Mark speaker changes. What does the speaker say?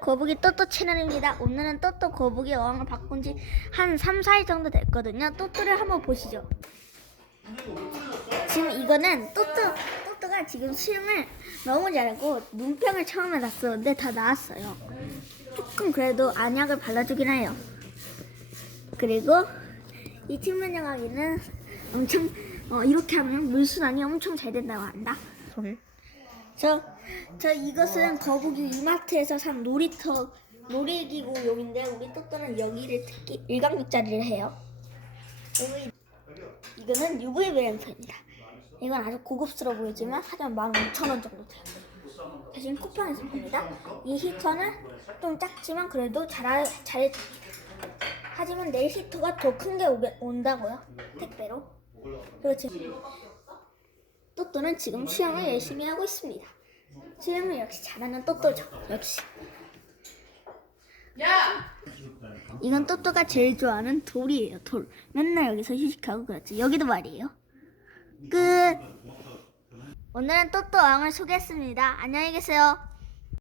Speaker 1: 거북이 또또 채널입니다. 오늘은 또또 거북이 어항을 바꾼 지 한 3, 4일 정도 됐거든요. 또또를 한번 보시죠. 지금 이거는 또또, 또또가 지금 수영을 너무 잘하고 눈병을 처음에 났었는데 다 나았어요. 조금 그래도 안약을 발라주긴 해요. 그리고 이 측면 영화기는 엄청 어, 이렇게 하면 물순환이 엄청 잘 된다고 한다.
Speaker 2: 소리?
Speaker 1: 저, 저 이것은 거북이 이마트에서 산 놀이터 놀이기구용인데 우리 또또는 여기를 특히 일광욕자리를 해요. 이- 이거는 UV 램프입니다. 이건 아주 고급스러워 보이지만 하지만 15,000원 정도 돼요. 대신 쿠팡에서 팝니다. 이 히터는 좀 작지만 그래도 잘, 잘 하지만 내일 히터가 더 큰 게 온다고요. 택배로. 지금 또또는 지금 수영을 열심히 하고 있습니다. 수영을 역시 잘하는 또또죠. 역시. 이건 또또가 제일 좋아하는 돌이에요. 돌. 맨날 여기서 휴식하고 그렇지. 여기도 말이에요. 끝. 오늘은 또또 왕을 소개했습니다. 안녕히 계세요.